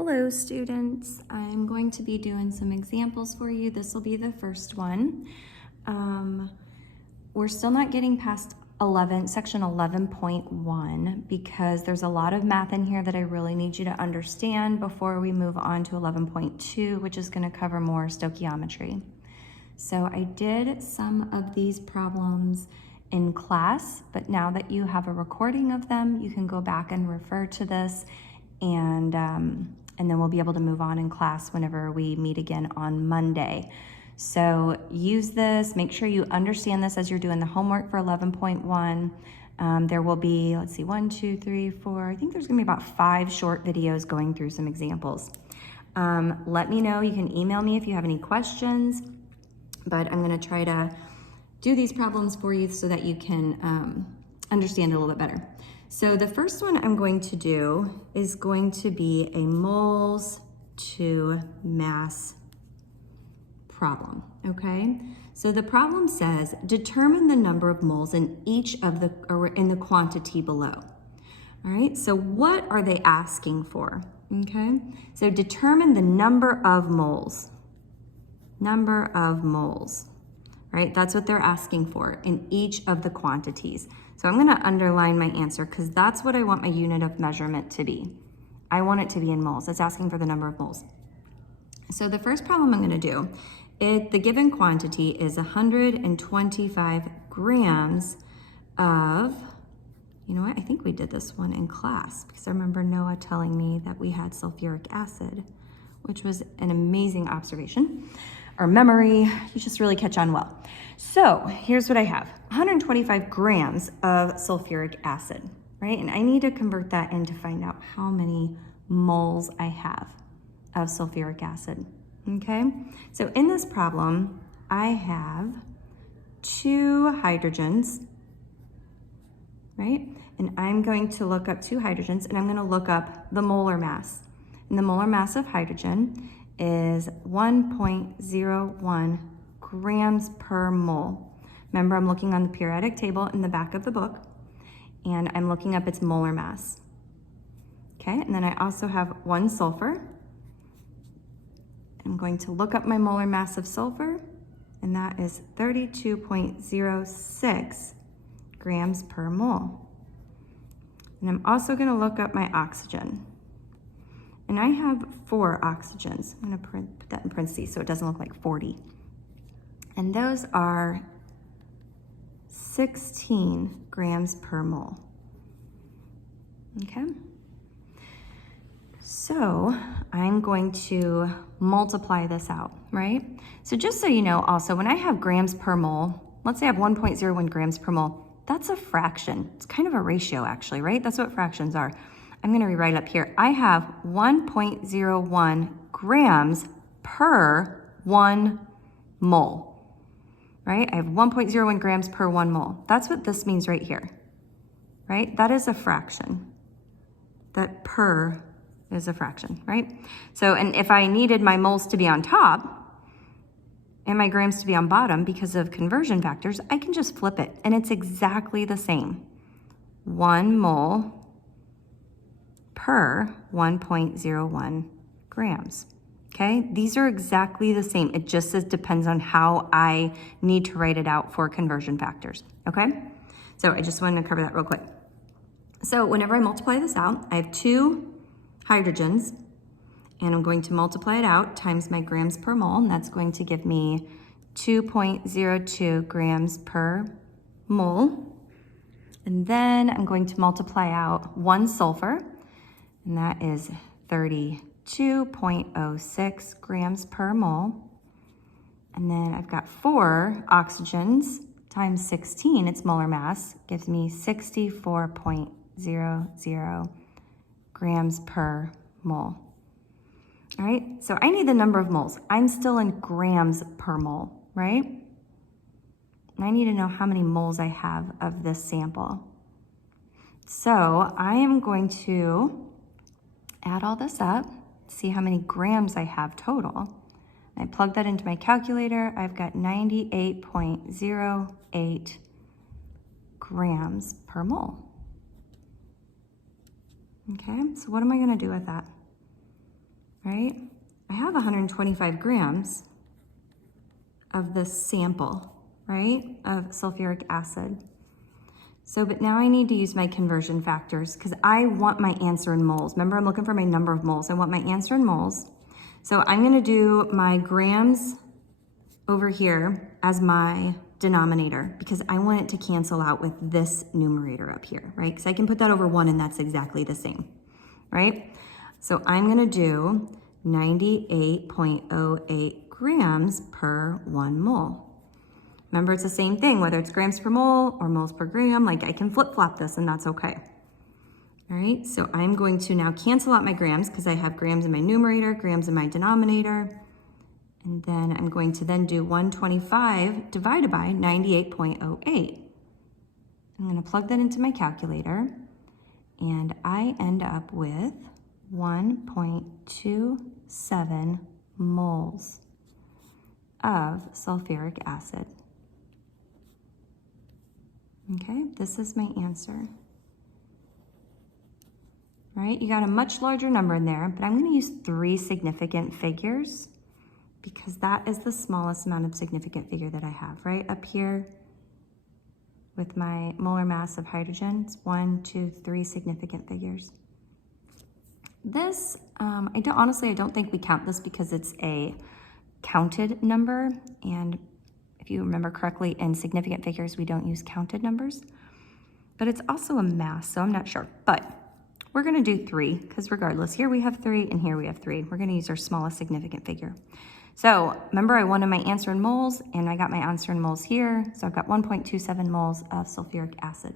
Hello students, I'm going to be doing some examples for you. This will be the first one. We're still not getting past section 11.1 because there's a lot of math in here that I really need you to understand before we move on to 11.2, which is going to cover more stoichiometry. So I did some of these problems in class, but now that you have a recording of them, you can go back and refer to this, and then we'll be able to move on in class whenever we meet again on Monday. So use this, make sure you understand this as you're doing the homework for 11.1. There will be, let's see, 1, 2, 3, 4, I think there's gonna be about 5 short videos going through some examples. Let me know, you can email me if you have any questions, but I'm gonna try to do these problems for you so that you can understand it a little bit better. So the first one I'm going to do is going to be a moles to mass problem, okay? So the problem says, determine the number of moles in each of the, or in the quantity below. All right, so what are they asking for, okay? So determine the number of moles. Number of moles, right? That's what they're asking for in each of the quantities. So I'm gonna underline my answer because that's what I want my unit of measurement to be. I want it to be in moles. It's asking for the number of moles. So the first problem I'm gonna do, the given quantity is 125 grams of, you know what, I think we did this one in class because I remember Noah telling me that we had sulfuric acid, which was an amazing observation. Or memory, you just really catch on well. So here's what I have, 125 grams of sulfuric acid, right? And I need to convert that in to find out how many moles I have of sulfuric acid, okay? So in this problem, I have 2 hydrogens, right? And I'm going to look up 2 hydrogens and I'm gonna look up the molar mass. And the molar mass of hydrogen is 1.01 grams per mole. Remember, I'm looking on the periodic table in the back of the book, and I'm looking up its molar mass. Okay, and then I also have 1 sulfur. I'm going to look up my molar mass of sulfur, and that is 32.06 grams per mole. And I'm also gonna look up my oxygen. And I have 4 oxygens. I'm gonna put that in parentheses so it doesn't look like 40. And those are 16 grams per mole. Okay? So I'm going to multiply this out, right? So just so you know also, when I have grams per mole, let's say I have 1.01 grams per mole, that's a fraction. It's kind of a ratio actually, right? That's what fractions are. I'm gonna rewrite up here. I have 1.01 grams per 1 mole, right? I have 1.01 grams per 1 mole. That's what this means right here, right? That is a fraction. That per is a fraction, right? So, and if I needed my moles to be on top and my grams to be on bottom because of conversion factors, I can just flip it and it's exactly the same. 1 mole per 1.01 grams, okay? These are exactly the same. It just depends on how I need to write it out for conversion factors, okay? So I just wanted to cover that real quick. So whenever I multiply this out, I have 2 hydrogens, and I'm going to multiply it out times my grams per mole, and that's going to give me 2.02 grams per mole. And then I'm going to multiply out 1 sulfur, and that is 32.06 grams per mole. And then I've got 4 oxygens times 16, its molar mass, gives me 64.00 grams per mole. All right, so I need the number of moles. I'm still in grams per mole, right? And I need to know how many moles I have of this sample. So I am going to add all this up, see how many grams I have total. I plug that into my calculator. I've got 98.08 grams per mole. Okay, so what am I gonna do with that? right? I have 125 grams of this sample, right, of sulfuric acid. So, but now I need to use my conversion factors because I want my answer in moles. Remember, I'm looking for my number of moles. I want my answer in moles. So I'm gonna do my grams over here as my denominator because I want it to cancel out with this numerator up here, right? Because I can put that over 1 and that's exactly the same, right? So I'm gonna do 98.08 grams per 1 mole. Remember, it's the same thing, whether it's grams per mole or moles per gram, like I can flip-flop this and that's okay. All right, so I'm going to now cancel out my grams because I have grams in my numerator, grams in my denominator. And then I'm going to then do 125 divided by 98.08. I'm going to plug that into my calculator and I end up with 1.27 moles of sulfuric acid. Okay, this is my answer. Right, you got a much larger number in there, but I'm going to use 3 significant figures because that is the smallest amount of significant figure that I have, right? Up here with my molar mass of hydrogen, it's 1, 2, 3 significant figures. This, I don't think we count this because it's a counted number. And if you remember correctly, in significant figures, we don't use counted numbers. But it's also a mass, so I'm not sure. But we're gonna do 3, because regardless, here we have 3 and here we have 3. We're gonna use our smallest significant figure. So remember, I wanted my answer in moles, and I got my answer in moles here. So I've got 1.27 moles of sulfuric acid.